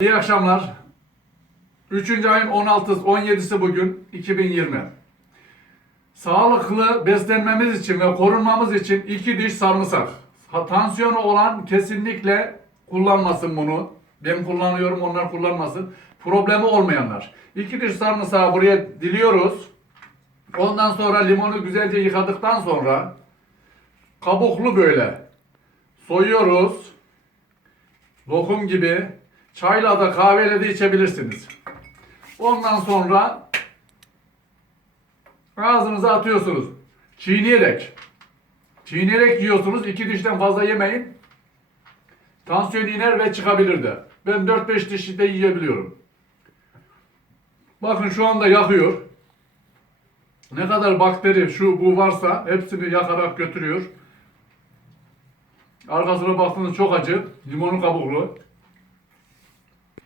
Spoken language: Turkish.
İyi akşamlar. 3. ayın 16'sı 17'si bugün 2020. Sağlıklı beslenmemiz için ve korunmamız için iki diş sarımsak. Tansiyonu olan kesinlikle kullanmasın bunu. Ben kullanıyorum onlar kullanmasın. Problemi olmayanlar. İki diş sarımsağı buraya diliyoruz. Ondan sonra limonu güzelce yıkadıktan sonra kabuklu böyle soyuyoruz. Lokum gibi çayla da kahveyle de içebilirsiniz. Ondan sonra ağzınıza atıyorsunuz. Çiğneyerek. Çiğneyerek yiyorsunuz. İki dişten fazla yemeyin. Tansiyon iner ve çıkabilir de. Ben 4-5 dişi de yiyebiliyorum. Bakın şu anda yakıyor. Ne kadar bakteri şu bu varsa hepsini yakarak götürüyor. Arkasına baktığınız çok acı. Limonu kabuklu.